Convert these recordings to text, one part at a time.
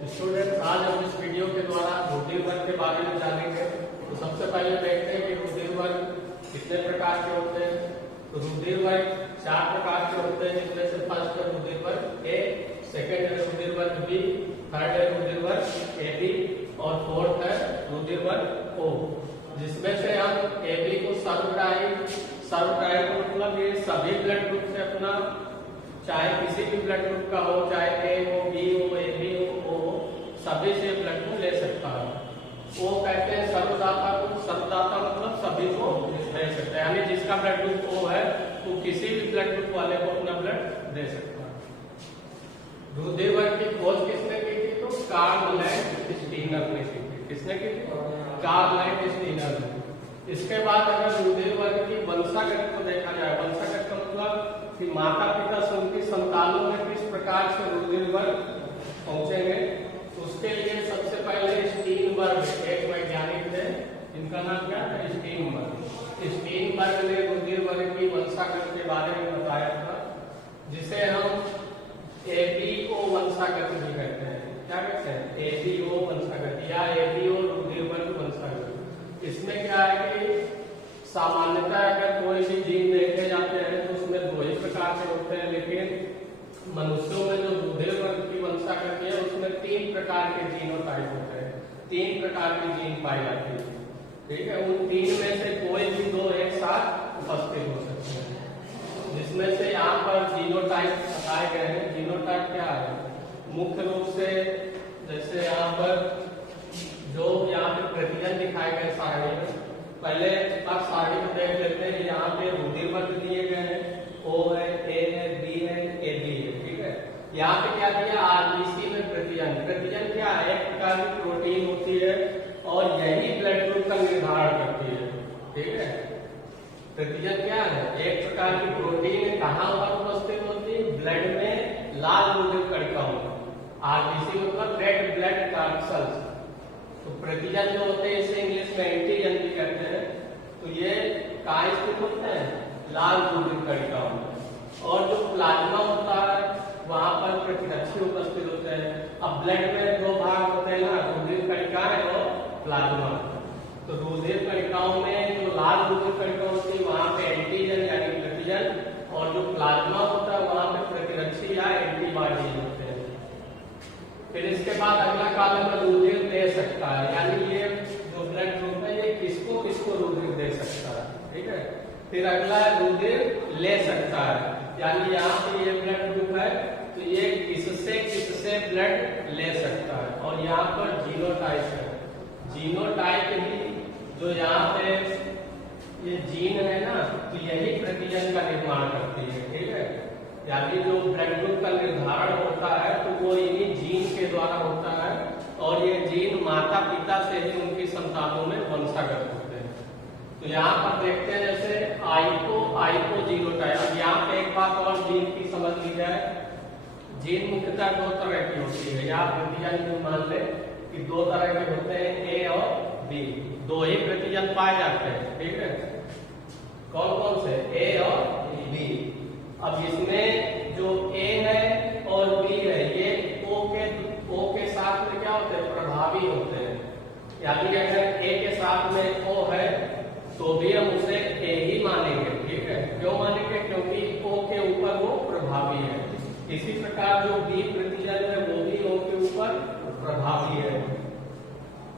Student, आज हम इस वीडियो के द्वारा रुधिर वर्ग के बारे में जानेंगे। तो सबसे पहले देखते हैं कि रुधिर वर्ग कितने प्रकार के होते हैं। तो रुधिर वर्ग 4 प्रकार के होते हैं, जिसमें से फर्स्ट है रुधिर वर्ग ए, सेकंड है रुधिर वर्ग बी, थर्ड है रुधिर वर्ग ए बी और फोर्थ है रुधिर वर्ग ओ। जिसमें से हम ए बी को सर्वग्राही का मतलब ये सभी ब्लड ग्रुप से अपना, चाहे किसी भी ब्लड ग्रुप का हो, चाहे ए हो, बी हो, ए बी हो, सभी से ब्लड को ले सकता है। वो कहते हैं सर्वदाता को। सर्वदाता मतलब सभी को ले सकता है, यानी जिसका ब्लड ग्रुप ओ है तो किसी भी ब्लड ग्रुप वाले को अपना ब्लड दे सकता है। रुधिर वर्ग की खोज किसने की थी? तो कार्ल लैंड-स्टीनर ने की थी। किसने की थी? कार्ल लैंड-स्टीनर ने। इसके बाद अगर रुधिर वर्ग की वंशागत को देखा जाए, वंशागत का मतलब कि माता पिता से उनकी संतानों में किस प्रकार से रुधिर वर्ग पहुंचेंगे, उसके लिए सबसे पहले स्टीनबर्ग एक वैज्ञानिक थे, जिनका नाम क्या था? स्टीनबर्ग। स्टीनबर्ग ने रुधिर वर्ग की वंशागत के बारे में बताया था, जिसे हम एबीओ वंशागत भी कहते हैं। क्या कहते हैं? एबीओ वंशागत या एबीओ रुधिर वर्ग वंशागत। इसमें क्या है कि सामान्यतः अगर कोई भी जीन देखे जाते हैं तो उसमें 2 ही प्रकार के होते हैं, लेकिन मनुष्यों में जो रुधिर वर्ग की वंशागत है उसमें 3 प्रकार के जीनोटाइप होते हैं। 3 प्रकार की जीन पाई जाती है। ठीक है, उन 3 में से कोई भी 2 एक साथ उपस्थित हो सकते हैं। जिसमें से यहाँ पर जीनोटाइप बताए गए हैं। जीनोटाइप क्या है? मुख्य रूप से जैसे यहाँ पर जो यहाँ पे प्रतिजन दिखाए गए सारणी में, पहले आप सारणी में देख लेते हैं। यहाँ पे रुधिर वर्ग दिए गए हैं, ओ है, ए है, बी है, ए बी है। ठीक है, यहाँ पे क्या दिया? आरबीसी में प्रतिजन। प्रतिजन क्या है? एक प्रकार की प्रोटीन होती है और यही ब्लड ग्रुप का निर्धारण करती है। ठीक है, प्रतिजन क्या है? एक प्रकार की प्रोटीन कहाँ पर उपस्थित होती है? ब्लड में लाल रुधिर कणिकाओं में। आरबीसी मतलब रेड ब्लड कॉर्पस्कल्स। तो प्रतिजन जो होते हैं इसे इंग्लिश में एंटीजन भी कहते हैं। तो ये कहाँ स्थित होते हैं? लाल रुधिर कणिकाओं में। और जो प्लाज्मा होता है वहां पर प्रतिरक्षी उपस्थित होते हैं। अब ब्लड में 2 भाग होते हैं ना, रुधिर कणिकाएं और प्लाज्मा। तो रुधिर कणिकाओं में जो लाल रुधिर कणिका होती है वहां पे एंटीजन यानी प्रतिजन, और जो प्लाज्मा होता है वहां पे प्रतिरक्षी या एंटीबॉडी होते हैं। फिर इसके बाद अगला कॉलम में रुधिर दे सकता है, यानी ये जो ब्लड ग्रुप है ये किसको किसको रुधिर दे सकता है। ठीक है, फिर अगला रुधिर ले सकता है, यानी यहाँ पे ये ब्लड ग्रुप है तो ये किससे ब्लड ले सकता है। और यहाँ पर जीनोटाइप है। जीनोटाइप ही जो यहाँ पे ये जीन है ना, तो यही प्रतिजन का निर्माण करती है। ठीक है, यानी जो ब्लड ग्रुप का निर्धारण होता है तो वो इन्हीं जीन के द्वारा होता है, और ये जीन माता पिता से ही उनकी संतानों में वंशागत होते हैं। तो यहाँ पर देखते हैं जैसे आइको जीनोटाइप। यहाँ पे एक बात और जीन की समझ ली जाए। जीन मुख्यतः 2 तरह की होती है, या प्रतिजन में मान ले कि 2 तरह के होते हैं, ए और बी। 2 ही प्रतिजन पाए जाते हैं। ठीक है, कौन कौन से? ए और बी। अब इसमें जो ए है और बी है ये ओ के साथ में क्या होते हैं? प्रभावी होते हैं। यानी अगर ए के साथ में ओ है तो भी हम उसे ए ही मानेंगे। ठीक है, क्यों मानेंगे? क्योंकि ओ के ऊपर वो प्रभावी है। इसी प्रकार जो बी प्रतिजन है वो भी ओ के ऊपर प्रभावी है।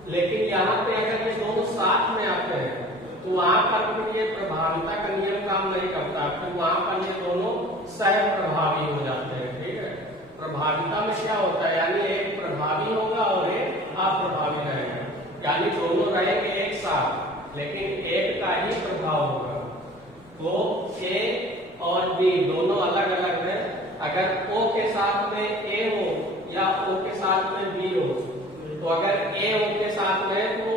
लेकिन यहाँ पे अगर ये दोनों साथ में आते हैं तो वहां पर फिर ये प्रभाविता का नियम काम नहीं करता, फिर वहां पर ये दोनों सह प्रभावी हो जाते हैं। ठीक है, प्रभाविता में क्या होता है? यानी एक प्रभावी होगा और एक अप्रभावी रहेगा, यानी दोनों रहेंगे एक साथ लेकिन एक का ही प्रभाव होगा। तो ए और बी दोनों अलग अलग है। अगर ओ के साथ में ए हो या ओ के साथ में बी हो, तो अगर ए ओ के साथ में है तो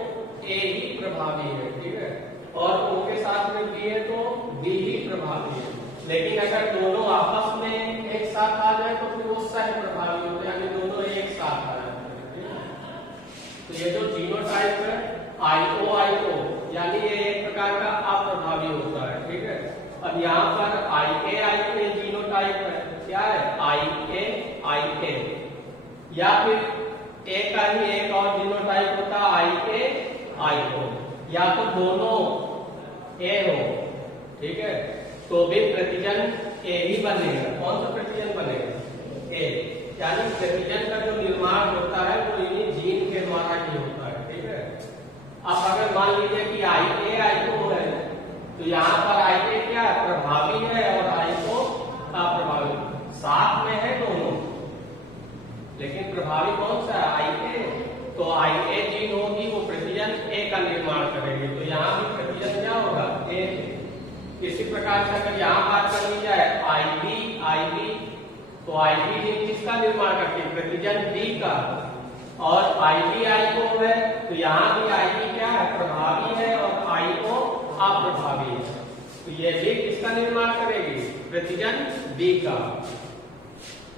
ए ही प्रभावी है। ठीक है, और ओ के साथ में बी है तो बी ही प्रभावी है। लेकिन अगर दोनों आपस में एक साथ आ जाए तो फिर वो सह प्रभावी होते हैं, यानी दोनों एक साथ आ जाते हैं। तो ये जो जीनोटाइप है आइको, यानी ये एक प्रकार का अप्रभावी होता है। ठीक है, अब यहाँ पर आईके जीनोटाइप है। क्या है? आईके या फिर ए का ही एक और जीनोटाइप होता है आई ए आई ओ, या तो दोनों ए हो, ठीक है, तो भी प्रतिजन ए ही बनेगा। कौन सा प्रतिजन बनेगा? ए। यानी प्रतिजन का जो निर्माण होता है वो इन्हीं जीन के द्वारा ही होता है, ठीक है। अब अगर मान लीजिए कि आई ए आई ओ है, तो यहाँ पर आई ए क्या है? प्रभावी है, और आई ओ अप्रभावी, साथ में है दोनों, लेकिन प्रभावी कौन सा है? आई ए। तो आई ए जीन होगी वो प्रतिजन ए का निर्माण करेगी, तो यहाँ भी प्रतिजन क्या होगा? ए। इसी प्रकार से अगर यहाँ बात कर ली जाए आई बी, तो आई बी जीन किसका निर्माण करती है? प्रतिजन बी का। और आई बी आई ओ है, तो यहाँ भी आई बी क्या है? प्रभावी है, और आई ओ अप्रभावी है, तो ये भी किसका निर्माण करेगी? प्रतिजन बी का।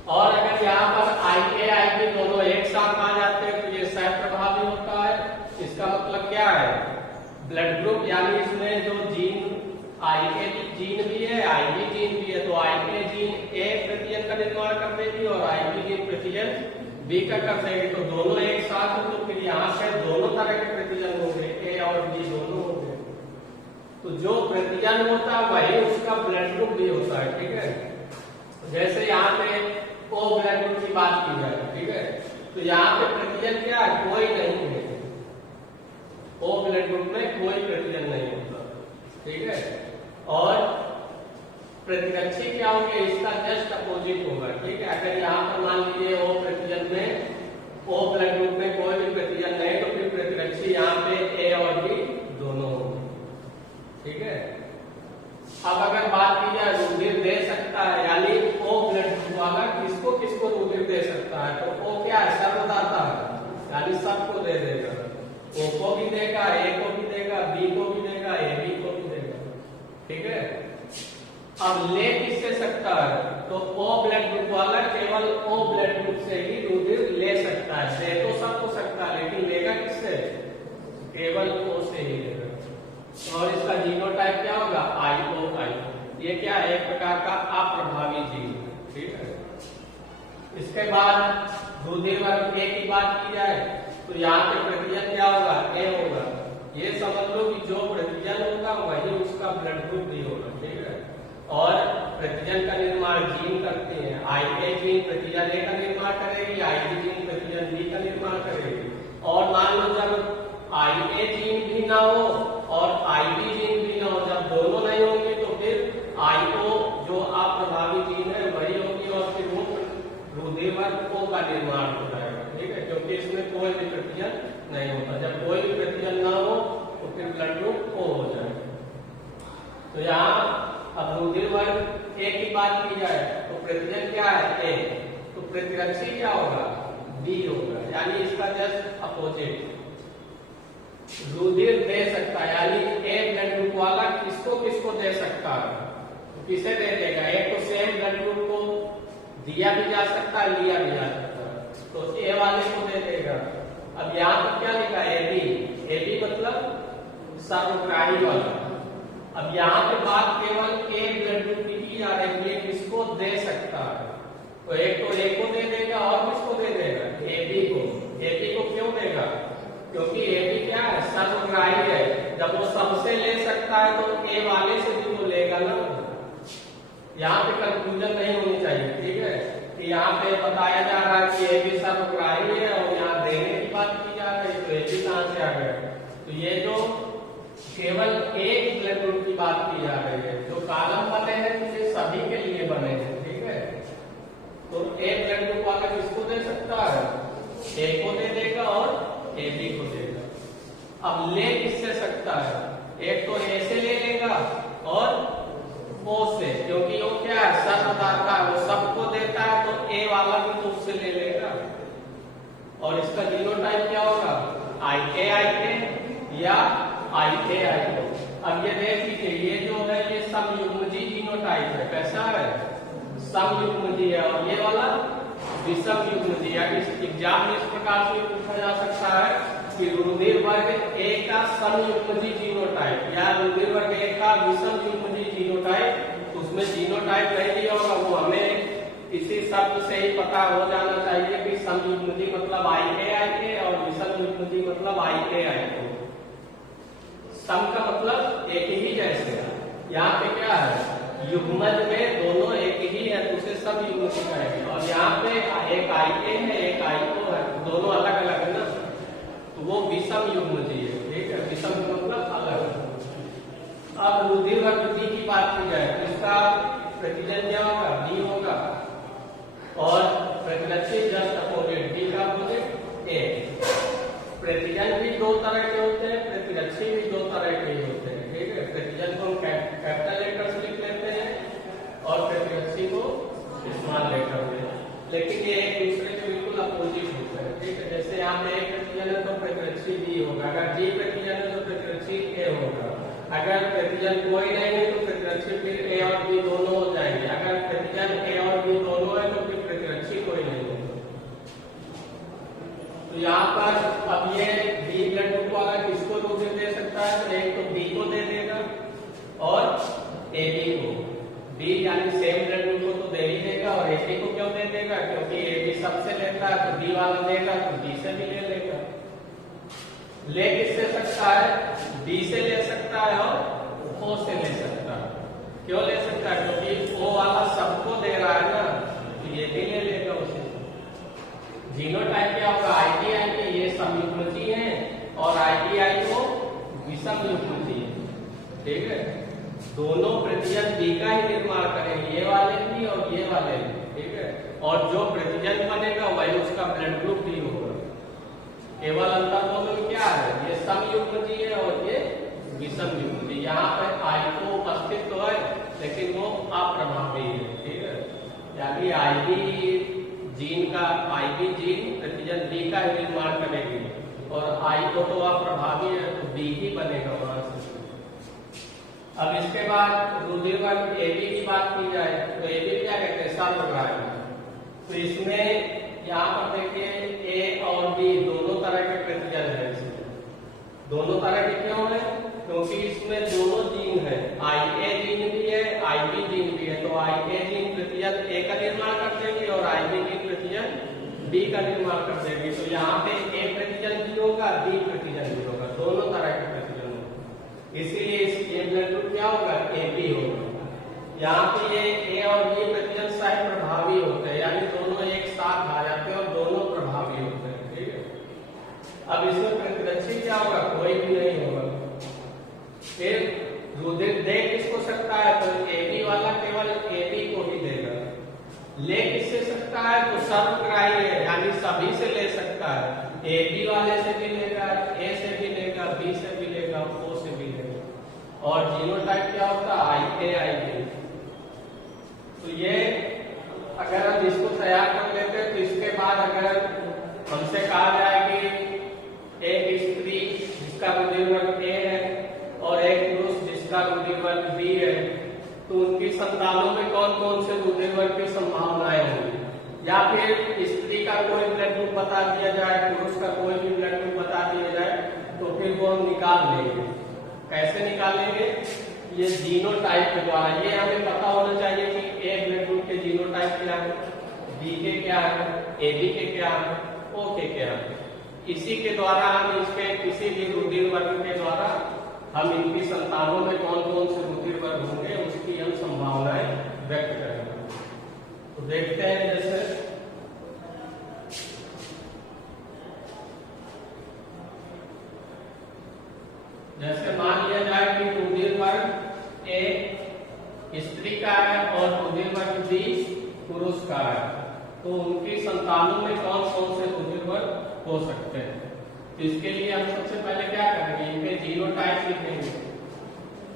और अगर यहाँ पर आई ए आई बी दोनों एक साथ आ जाते हैं तो ये सह प्रभावी होता है। इसका मतलब क्या है? ब्लड ग्रुप, यानी इसमें जो जीन आई ए जीन भी है, आई बी जीन भी है, तो आई ए जीन ए प्रतिजन का निर्माण कर देगी और आई बी जीन प्रतिजन बी का कर देगी, तो दोनों एक साथ हो, तो फिर यहाँ से दोनों तरह के प्रतिजन होंगे, ए और बी दोनों होंगे। तो जो प्रतिजन होता है वही उसका ब्लड ग्रुप भी होता है, ठीक है। जैसे यहाँ पे ओ ब्लड ग्रुप की बात की जाए, ठीक है, तो यहाँ पे प्रतिजन क्या है? कोई नहीं है, ओ ब्लड ग्रुप में कोई प्रतिजन नहीं होता, ठीक है। और प्रतिरक्षी क्या होंगे? इसका जस्ट अपोजिट होगा, ठीक है। अगर यहाँ पर मान लीजिए ओ प्रतिजन में, ओ ब्लड ग्रुप में कोई भी प्रतिजन नहीं, तो फिर प्रतिरक्षी यहाँ पे ए और बी दोनों होंगे, ठीक है। अब अगर बात की जाए रुधिर दे सकता है, यानी ओ ब्लड ग्रुप वाला किसको किसको रुधिर दे सकता है, तो ओ क्या है? सर्वदाता है, यानी सबको दे देगा। ओ को भी देगा, ए को भी देगा, बी को भी देगा, ए बी को भी देगा, ठीक है। अब ले किससे सकता है? तो ओ ब्लड ग्रुप वाला केवल ओ ब्लड ग्रुप से ही रुधिर ले सकता है। दे तो सबको सकता है, लेकिन लेगा किससे? केवल ओ से ही लेगा। और इसका जीनोटाइप क्या होगा? आई ओ आई ओ। ये क्या है? एक प्रकार का अप्रभावी जीन, ठीक है। इसके बाद रुधिर वर्ग ए की बात की जाए, तो यहाँ पे प्रतिजन क्या होगा? ए होगा। ये समझ लो कि जो प्रतिजन होगा वही उसका ब्लड ग्रुप भी होगा, ठीक है। और प्रतिजन का निर्माण जीन करते हैं। आई ए जीन प्रतिजन ए का निर्माण करेगी, आई बी जीन प्रतिजन बी का निर्माण करेगी। और मान लो जब आई ए जीन भी ना हो और आई बी जीन भी ना हो, जब दोनों नहीं होंगे, तो फिर आई ओ जो अप्रभावी जीन है वही होगी, और फिर वो रुधिर वर्ग ओ का निर्माण हो जाएगा, ठीक है, क्योंकि इसमें कोई भी प्रतिजन नहीं होता। जब कोई भी प्रतिजन ना हो तो फिर ब्लड ग्रुप ओ हो जाएगा। तो यहाँ अब रुधिर वर्ग ए की बात की जाए, तो प्रतिजन क्या है? ए। तो प्रतिरक्षी क्या होगा? बी होगा, यानी इसका जस्ट अपोजिट। रुधिर दे सकता है, यानी ए ब्लड ग्रुप वाला किसको किसको दे सकता है? तो किसे दे देगा? एक तो सेम ब्लड ग्रुप को दिया भी जा सकता है, लिया भी जा सकता है, तो ए वाले को दे देगा। अब यहाँ पर क्या लिखा है? A B. ए बी मतलब सर्वग्राही वाला। अब यहाँ पे बात केवल ए ब्लड ग्रुप की जा रही है, किसको दे सकता है? तो एक तो ए को दे देगा, और किसको दे देगा? ए बी को। ए बी को क्यों देगा? क्योंकि ए बी क्या है? सर्वग्राही है। जब वो सबसे ले सकता है तो ए वाले से भी वो लेगा ना। यहाँ पे कंफ्यूजन नहीं होनी चाहिए, ठीक है, कि यहाँ पे बताया जा रहा है कि ए बी सर्वग्राही है और यहाँ देने की बात की जा रही है, तो ए बी कहाँ से आ गया? तो ये जो केवल एक ब्लड ग्रुप की बात की जा रही है, जो कॉलम बने हैं तो ये सभी के लिए बने हैं, ठीक है। तो ए ब्लड ग्रुप वाला किसको दे सकता है? ए को दे देगा और ए बी को देगा। अब ले किससे सकता है? एक तो ए से ले लेगा और ओ से, क्योंकि वो क्या है? सर्वदाता है, वो सबको देता है, तो ए वाला भी तो उससे ले लेगा। और इसका जीनोटाइप क्या होगा? आई के या आई ए आई ओ। अब ये देख लीजिए, ये जो है ये समयुग्मजी जीनोटाइप है। कैसा है? समयुग्मजी है। और ये वाला विषम युग्मजी। एग्जाम में इस प्रकार से पूछा जा सकता है कि रुधिर वर्ग ए का समयुग्मजी जीनोटाइप या रुधिर वर्ग ए का विषम युग्मजी जीनोटाइप। उसमें जीनोटाइप नहीं दिया होगा, वो हमें किसी शब्द से ही पता हो जाना चाहिए कि समयुग्मजी मतलब IKIK और विषमयुग्मजी मतलब IKIK। सम का मतलब एक ही जैसे है, यहाँ पे क्या है युग्मज में दोनों एक ही है तो उसे समयुग्मजी कहेंगे। और यहाँ पे एक IK है एक IO है, दोनों अलग अलग है ना, तो वो विषम युग्मजी है। ठीक है, विषम मतलब अलग। अब रुधिर वर्ग D की बात की जाए तो इसका प्रतिजन क्या होगा, B होगा, और प्रतिरक्षी जस्ट अपोजिट B का अपोजिट A। प्रतिजन भी दो तरह के होते हैं, प्रतिरक्षी भी दो तरह के होते हैं। ठीक है, प्रतिजन को हम कैपिटल लेटर से लिख लेते हैं और प्रतिरक्षी को स्मॉल लेटर में, लेकिन ये एक दूसरे के बिल्कुल अपोजिट होते हैं। ठीक है, जैसे यहाँ पे एक प्रतिजन है तो प्रतिरक्षी B होगा, अगर G प्रतिजन है तो प्रतिरक्षी A होगा, अगर प्रतिजन कोई नहीं है तो प्रतिरक्षी फिर A और B दोनों हो जाएंगे, अगर प्रतिजन A और B दोनों है तो फिर प्रतिरक्षी कोई नहीं है। तो यहाँ पर अब ये B ब्लड ग्रुप वाला किसको रुधिर दे सकता है, तो एक तो B को दे देगा और AB को। B यानी सेम ब्लड ग्रुप को तो दे ही देगा, और AB को क्यों दे देगा, क्योंकि AB सबसे लेता है तो B वाला देगा तो B से भी ले लेगा। ले किससे सकता है, B से ले सकता है और O से ले सकता है। क्यों ले सकता है, क्योंकि O वाला सबको दे रहा है ना, तो ये भी ले लेगा उसे। जीनोटाइप क्या होगा, IgIk ये समयुग्मजी है और IgIO विषमयुग्मजी है। ठीक है, दोनों प्रतिजन B का ही निर्माण करेंगे, ये वाले भी और ये वाले भी। ठीक है, और जो प्रतिजन बनेगा वही उसका ब्लड ग्रुप भी होगा। केवल अंतर दोनों में क्या है, ये समयुग्मजी है और ये विषमयुग्मजी। यहाँ पर I को उपस्थित तो है लेकिन वो अप्रभावी है। ठीक है, यानी IB जीन प्रतिजन B का ही निर्माण करेगी और IO तो अप्रभावी है तो B ही बनेगा वहां से। अब इसके बाद रुधिर वर्ग AB की बात की जाए तो AB क्या कहते हैं, सर्वग्राही। तो इसमें यहाँ पर देखिए A और B दोनों तरह के प्रतिजन है। दोनों तरह के क्यों है, क्योंकि इसमें दोनों जीन है, IA जीन भी है IB जीन भी है। तो IA जीन प्रतिजन A का निर्माण कर देगी और IB जीन प्रतिजन B का निर्माण कर देगी। तो यहाँ पे A प्रतिजन भी होगा B प्रतिजन भी होगा, दोनों तरह के प्रतिजन होगा, इसीलिए इस ब्लड ग्रुप क्या होगा, AB होगा। यहाँ पे ये A और B प्रतिजन सह प्रभावी होते हैं, यानी दोनों एक साथ आ जाते हैं और दोनों प्रभावी होते हैं। ठीक है, अब इसमें प्रतिरक्षी क्या होगा, कोई भी नहीं होगा। फिर रुधिर दे किसको सकता है, तो AB वाला केवल AB को ही देगा। ले किससे सकता है, तो सर्वग्राही है, यानी सभी से ले सकता है। AB वाले से भी लेगा, A से भी लेगा, B से भी लेगा, O से भी लेगा। और जीनोटाइप क्या होता है, IKIK। तो ये अगर हम इसको तैयार कर लेते हैं तो इसके बाद अगर हमसे कहा जाए कि एक स्त्री जिसका रुधिर वर्ग A है और एक पुरुष जिसका रुधिर वर्ग B है, तो उनकी संतानों में कौन कौन से रुधिर वर्ग की संभावनाएं होंगी, या फिर स्त्री का कोई ब्लड ग्रुप बता दिया जाए, पुरुष का कोई भी ब्लड ग्रुप बता दिया जाए, तो फिर वो हम निकाल लेंगे। कैसे निकालेंगे, ये जीनोटाइप के द्वारा। ये हमें पता होना चाहिए कि A ब्लड ग्रुप के जीनोटाइप क्या है, B के क्या है, AB के क्या है, O के क्या है। इसी के द्वारा हम इसके किसी भी रुधिर वर्ग के द्वारा हम इनकी संतानों में कौन कौन से रुधिर वर्ग होंगे उसकी हम संभावनाएं व्यक्त करेंगे। तो देखते हैं, जैसे मान लिया जाए कि रुधिर वर्ग A स्त्री का है और रुधिर वर्ग B पुरुष का है, तो उनकी संतानों में कौन कौन से रुधिर वर्ग हो सकते हैं। तो इसके लिए हम सबसे पहले क्या करेंगे, इनके जीनोटाइप लिखेंगे।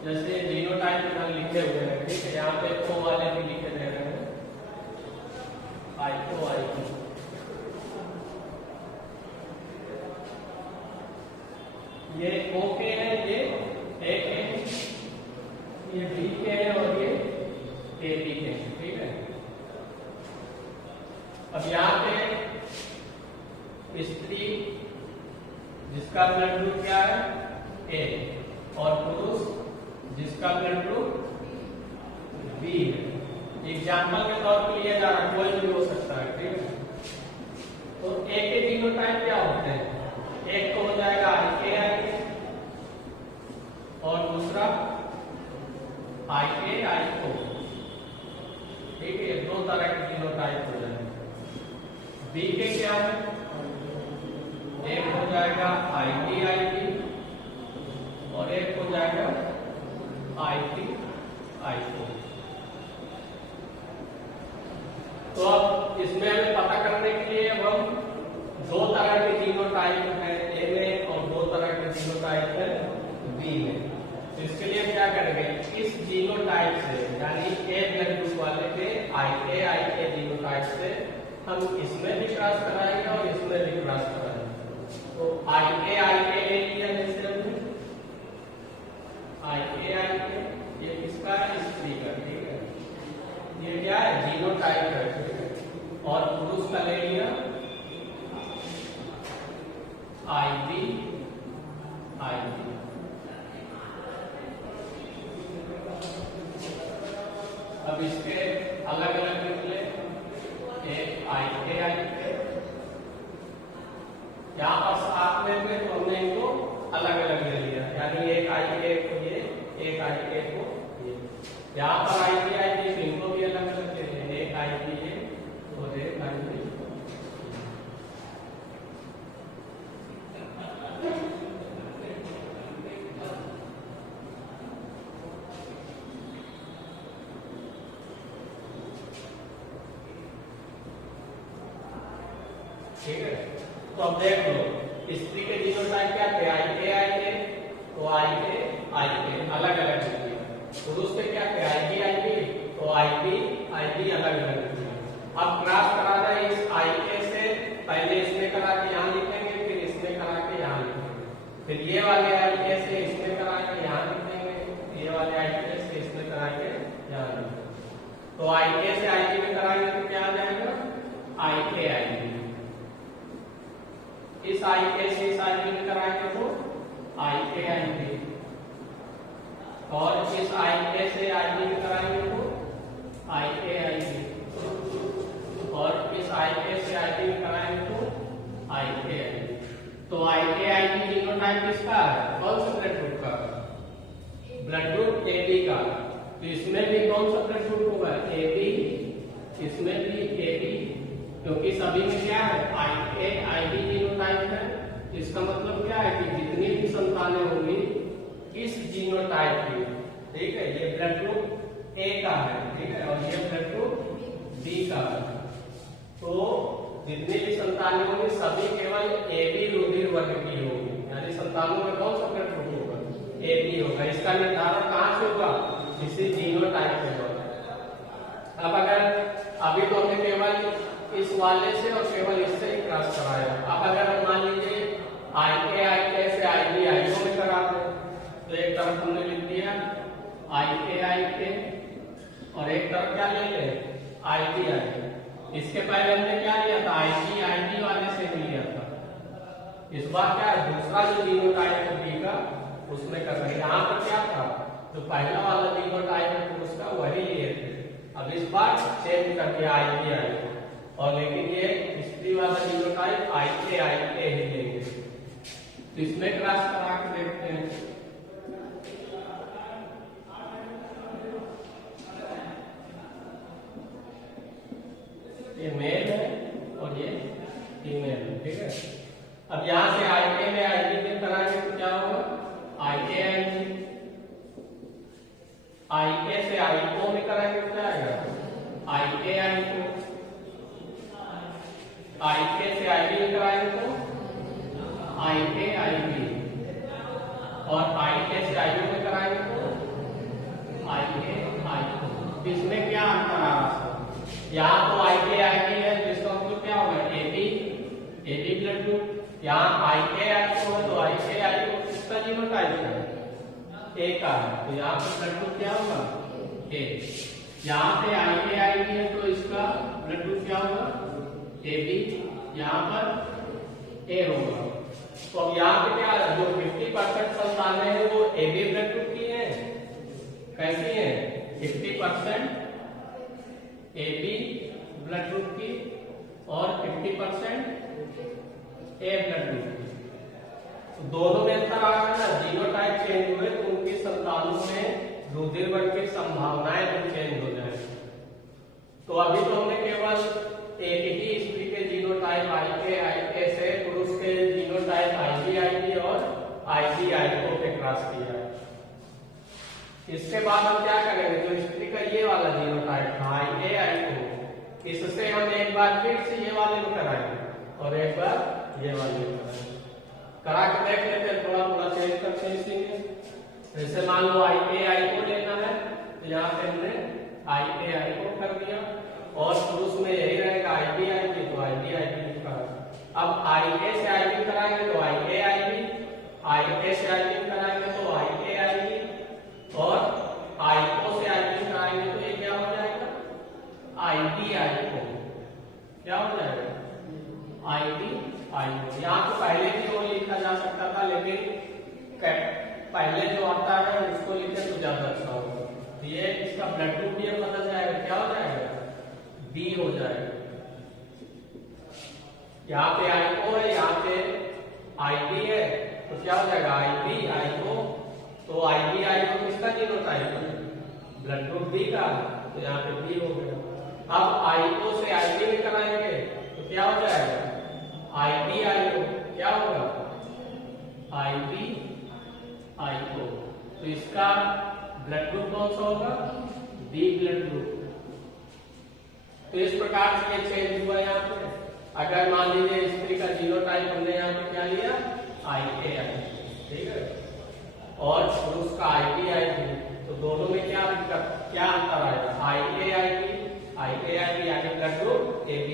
जैसे जीनोटाइप यहाँ लिखे हुए हैं, ठीक है, यहाँ पे O वाले भी लिखे दे रहे हैं, IO ये O के हैं, ये A के हैं, ये B के हैं और ये AB के हैं। ठीक है, अब यहाँ पे स्त्री जिसका ब्लड ग्रुप क्या है A और पुरुष जिसका ब्लड ग्रुप B है, एग्जाम्पल के तौर पर लिया जा रहा है, कोई भी हो सकता है, ठीक है। तो ए के जीनोटाइप क्या होते हैं? एक तो हो जाएगा IK और दूसरा IKIO, ठीक है। दो तरह के जीनोटाइप हो जाएंगे। बी के क्या है? एक हो जाएगा ITIP और एक हो जाएगा ITIO। तो अब इसमें हमें पता करने के लिए अब हम दो तरह के जीनोटाइप है ए में और दो तरह के जीनोटाइप है बी में। तो इसके लिए क्या करेंगे, इस जीनोटाइप से यानी ए ब्लड ग्रुप वाले के IK जीनोटाइप से हम इसमें भी क्रॉस कराएंगे और इसमें भी क्रॉस कराएंगे। तो IK ले लिया जैसे हमने IK ये किसका है? स्त्री का, ठीक है। ये क्या है? जीनोटाइप है, ठीक है। और पुरुष का ले लिया IB। अब इसके अलग अलग निकले, एक IK यहाँ पर साथ में हुए तो हमने इनको अलग अलग ले लिया, यानी एक IK को ये, एक IK को ये। यहाँ पर IK तो इनको भी अलग अलग ले लिया, एक IK ये और एक IK। ठीक है। तो अब देख लो, स्त्री के जीनोटाइप क्या थे? IK तो IK अलग अलग है। पुरुष के क्या थे? IB तो IB अलग अलग है। अब क्रॉस करा जाए इस IK से, पहले इसमें करा के यहाँ लिखेंगे, फिर इसमें करा के यहाँ लिखेंगे, फिर ये वाले IK से इसमें करा के यहाँ लिखेंगे, ये वाले IK से इसमें करा के यहाँ लिखेंगे। तो IK से IB में कराएंगे तो क्या आ जाएगा? IKIB। इस IK से इस IB में कराएंगे तो IKIB, और इस IK से IB में कराएंगे तो IKIB, और इस IK से IB में कराएंगे तो IKIB। तो IKIB जीनोटाइप किसका है? कौन सा ब्लड ग्रुप का? ब्लड ग्रुप AB का। तो इसमें भी कौन सा ब्लड ग्रुप होगा? AB, इसमें भी AB, क्योंकि सभी में क्या है? IKIB जीनोटाइप है। इसका मतलब क्या है कि जितनी भी संतानें होंगी इस जीनोटाइप की, ठीक है, ये ब्लड ग्रुप A का है, ठीक है, और ये ब्लड ग्रुप B का है। तो जितनी भी संतानें होंगी सभी केवल AB रुधिर वर्ग की होगी, यानी संतानों में कौन सा ब्लड ग्रुप होगा? AB होगा। इसका निर्धारण कहाँ से होगा? इसी जीनोटाइप से होगा। अब अगर अभी तो हमने केवल इस वाले से और केवल इससे ही क्रॉस कराया, अब अगर हम मान लीजिए IK से IB में कराते तो एक तरफ हमने लिख दिया IK और एक तरफ क्या ले ले? IB। इसके पहले हमने क्या लिया था? IB वाले से ही लिया था। इस बार क्या है? दूसरा जो जीनोटाइप है B का उसमें कर रहे हैं। यहाँ पर क्या था? जो पहला वाला जीनोटाइप है उसका वही लिए थे, अब इस बार चेंज कर दिया IB और लेकिन ये स्त्री वाला जीनोटाइप IK ही लेंगे। तो इसमें क्रॉस करा के देखते हैं। ये मेल है और ये फीमेल है, ठीक है। अब यहाँ से IK में IB में कराएंगे तो क्या होगा? IKIB। IK से IO में कराएंगे तो क्या आएगा? IKIO। IK से IB में कराएंगे तो IKIB, और IK से IO में कराएंगे तो IKIO। इसमें क्या अंतर आ रहा है? यहाँ तो IKIB है जिसका मतलब क्या होगा? AB blood group. यहाँ IKIO है तो IKIO किसका जीनोटाइप है? A का है, तो यहाँ पर ब्लड ग्रुप क्या होगा? A। यहाँ पे IKIB है तो इसका ब्लड ग्रुप क्या होगा? AB। यहाँ पर A होगा। तो अब यहाँ पे क्या है? जो 50% संतानें हैं वो AB ब्लड ग्रुप की हैं। कैसी हैं? 50% ए बी ब्लड ग्रुप की और 50% ए ब्लड ग्रुप की। तो दोनों में अंतर आ गया ना, जीनोटाइप चेंज हुए तो उनकी संतानों में रुधिर वर्ग की संभावनाएं भी चेंज हो जाएंगी। तो अभी तो हमने केवल एक ही स्त्री के जीनोटाइप IK से पुरुष के जीनोटाइप IB और IB पे क्रॉस किया है। इसके बाद हम क्या करेंगे, जो स्त्री का ये वाला जीनोटाइप था IK इससे हम एक बार फिर से ये वाले को कराएंगे और एक बार ये वाले को कराएंगे। करा के देख लेते हैं, थोड़ा थोड़ा चेंज करते हैं इसी में। जैसे मान लो IK को लेना है तो यहाँ पे हमने IK को कर दिया और पुरुष में यही रहेगा IB तो IB लिखा। अब IK से IB कराएंगे तो IK से IB कराएंगे तो IK और IO से IB कराएंगे तो ये क्या हो जाएगा, IB क्या हो जाएगा, IB। यहाँ तो पहले भी वो लिखा जा सकता था, लेकिन पहले जो आता है उसको लिखे तो ज्यादा अच्छा होगा। तो ये इसका ब्लड ग्रुप भी बदल जाएगा, क्या हो जाएगा, B हो जाएगा। यहाँ पे IO है, यहाँ पे IB है, तो क्या हो जाएगा IB IO। तो IB IO किसका जीनोटाइप है, ब्लड ग्रुप B का, तो यहाँ पे B हो गया। अब IO से IB में कराएंगे तो क्या हो जाएगा, IB IO, क्या होगा, IB IO। तो इसका ब्लड ग्रुप कौन सा होगा, B ब्लड ग्रुप। तो इस प्रकार से ये चेंज हुआ यहाँ पे। अगर मान लीजिए स्त्री का जीनोटाइप हमने यहाँ पे क्या लिया, IK, ठीक है, और पुरुष का IB, तो दोनों में क्या अंतर आएगा, IK यानी blood group AB,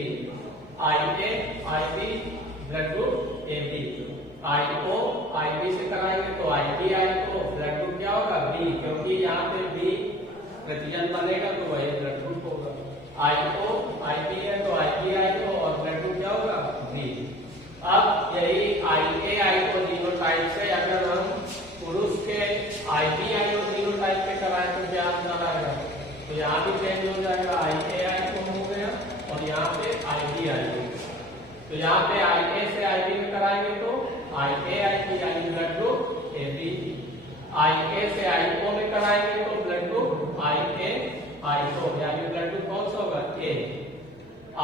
IB blood group AB, IB से कराएंगे तो IB ब्लड ग्रुप क्या होगा, B, क्योंकि यहाँ पे B प्रतिजन बनेगा तो वही ब्लड ग्रुप होगा। IB है तो IB और ब्लड ग्रुप क्या होगा, B। अब यही IK जीनोटाइप से अगर हम पुरुष के IB जीनोटाइप पे कराएं तो क्या अंतर आएगा, तो यहाँ भी चेंज हो जाएगा, IK हो गया और यहाँ पे IB। तो यहाँ पे IK से IB में कराएंगे तो IK यानी ब्लड ग्रुप AB, IK से IO में कराएंगे तो ब्लड ग्रुप IO यानी ब्लड ग्रुप कौन सा होगा, A।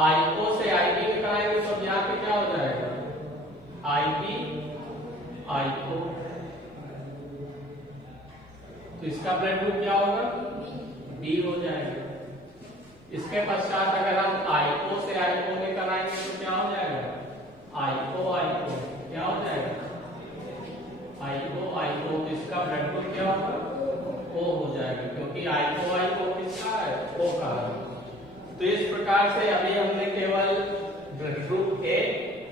IO से IB में कराएंगे तो यहाँ पे क्या हो जाएगा, IB IO। तो इसका ब्लड ग्रुप क्या होगा, B हो जाएगा। इसके पश्चात अगर हम IO से IO में कराएंगे तो क्या हो जाएगा, IO क्या हो जाएगा, IO। तो इसका ब्लड ग्रुप क्या होगा, O हो जाएगा, क्योंकि IO किसका है, O का है। तो इस प्रकार से अभी हमने केवल ब्लड ग्रुप A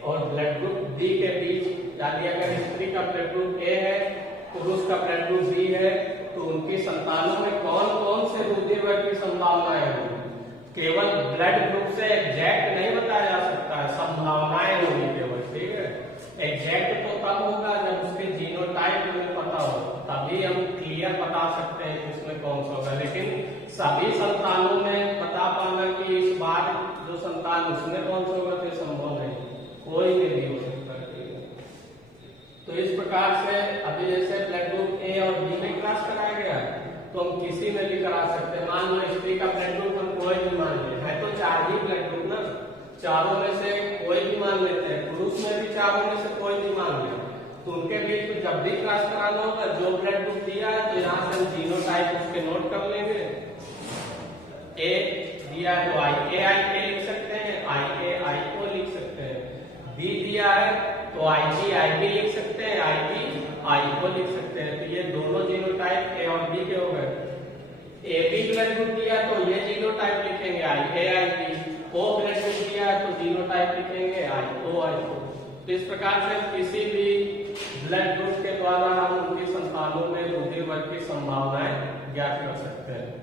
और ब्लड ग्रुप B के बीच, यानी अगर स्त्री का ब्लड ग्रुप A है, पुरुष का ब्लड ग्रुप B है, तो उनकी संतानों में कौन कौन से रुधिर वर्ग की संभावनाएं होंगी, केवल ब्लड ग्रुप से एग्जैक्ट नहीं बताया जा सकता है, संभावनाएं होगी केवल, ठीक है। एग्जैक्ट तो तब होगा जब उसके जीनोटाइप हमें पता हो, तभी हम क्लियर बता सकते हैं कि उसमें कौन सा होगा। लेकिन सभी संतानों में बता पाना कि इस बार जो संतान उसमें कौन सा होगा तो संभव नहीं, कोई नहीं हो सकता। तो इस प्रकार से अभी जैसे ब्लड ग्रुप A और B में क्रॉस कराया गया तो हम किसी में भी करा सकते हैं। मान लो स्त्री का ब्लड ग्रुप हम कोई भी मान ले, है तो 4 ही ब्लड ग्रुप ना, चारों में से कोई भी मान लेते हैं, पुरुष में भी चारों में से कोई भी मान ले, तो उनके बीच में जब भी क्रॉस कराना होगा जो ब्लड ग्रुप दिया है तो यहाँ से हम जीनोटाइप उसके नोट कर लेंगे। A दिया है तो IK लिख सकते हैं, IK को लिख सकते हैं। B दिया है तो IB लिख सकते हैं, IB को लिख सकते हैं। तो ये दोनों जीनोटाइप A और B के हो गए। AB ब्लड ग्रुप दिया तो ये जीनोटाइप लिखेंगे IK, O ब्लड ग्रुप दिया है तो जीनोटाइप लिखेंगे IO। तो इस प्रकार से किसी भी ब्लड ग्रुप के द्वारा हम उनकी संतानों में रुधिर वर्ग की संभावनाएं ज्ञात कर सकते हैं।